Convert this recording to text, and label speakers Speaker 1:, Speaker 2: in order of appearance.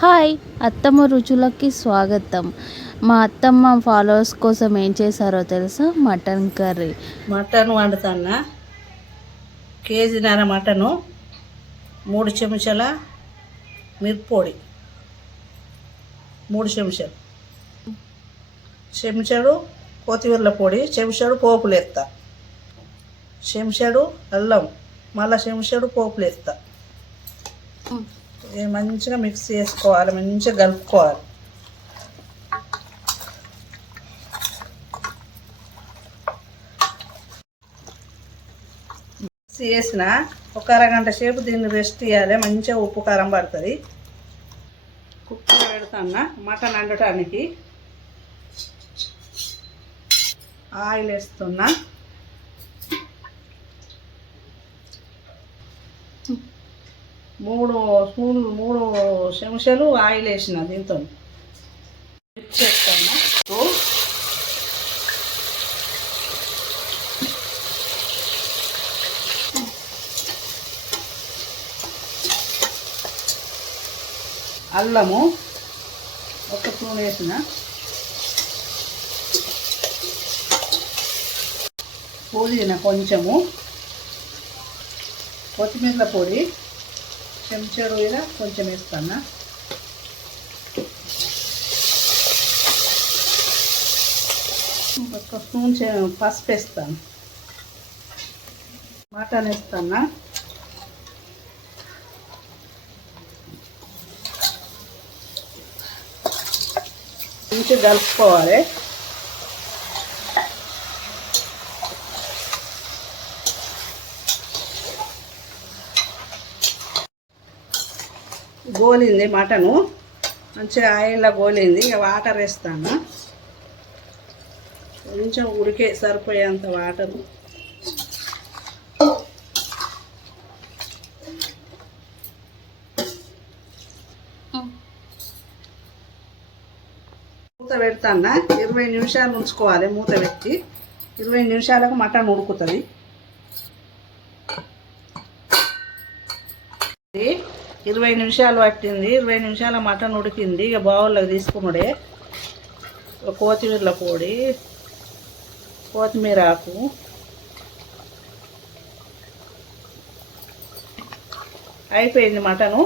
Speaker 1: Hi అత్తమ్మ రుచులకి స్వాగతం. మా అత్తమ్మ ఫాలోవర్స్ కోసం ఏం చేశారో తెలుసా? Mutton curry.
Speaker 2: మటన్ వండుతాన్న. కేజీన్నర మటను మూడు చెంచాల మిరప్పొడి మూడు చెంచాలు. చెంచాడు కొత్తిమీరల పొడి చెంచాడు పోపులు వేస్తా చెంచాడు అల్లం మళ్ళా చెంచాడు పోపులు వేస్తా ఇది మంచిగా మిక్స్ చేసుకోవాలి మంచిగా కలుపుకోవాలి. మిక్స్ చేసిన ఒక అరగంట సేపు దీన్ని రెస్ట్ ఇవ్వాలి మంచిగా ఉప్పు కారం పడుతుంది. కుక్కర్ పెడతాను మటన్ వండటానికి ఆయిల్ వేస్తున్నా. మూడు స్పూన్లు మూడు చెంచాలు ఆయిల్ వేసిన దీంతో. మిక్స్ చేస్తాను. అల్లము ఒక స్పూన్ వేసిన. పుదీనా కొంచెము. కొత్తిమీర పొడి. చెంచాడు ఇలా కొంచెం వేస్తాను? ఒక స్పూన్ పసుపు వేస్తాను. మటన్ వేస్తాను? మంచిగా కలుపుకోవాలి. గోలింది మటను. మంచిగా ఆయిల్లో గోలింది. ఇక వాటర్ వేస్తాను. కొంచెం ఉడికే సరిపోయేంత వాటర్. మూత పెడతాను? ఇరవై నిమిషాలు ఉంచుకోవాలి మూత పెట్టి. ఇరవై నిమిషాలకు మటన్ ఉడుకుతుంది. ఇరవై నిమిషాలు పట్టింది ఇరవై నిమిషాల మటన్ ఉడికింది. ఇక బౌల్లోకి తీసుకున్నాడే ఒక కొత్తిమీరల పొడి కొత్తిమీర ఆకు. అయిపోయింది మటను.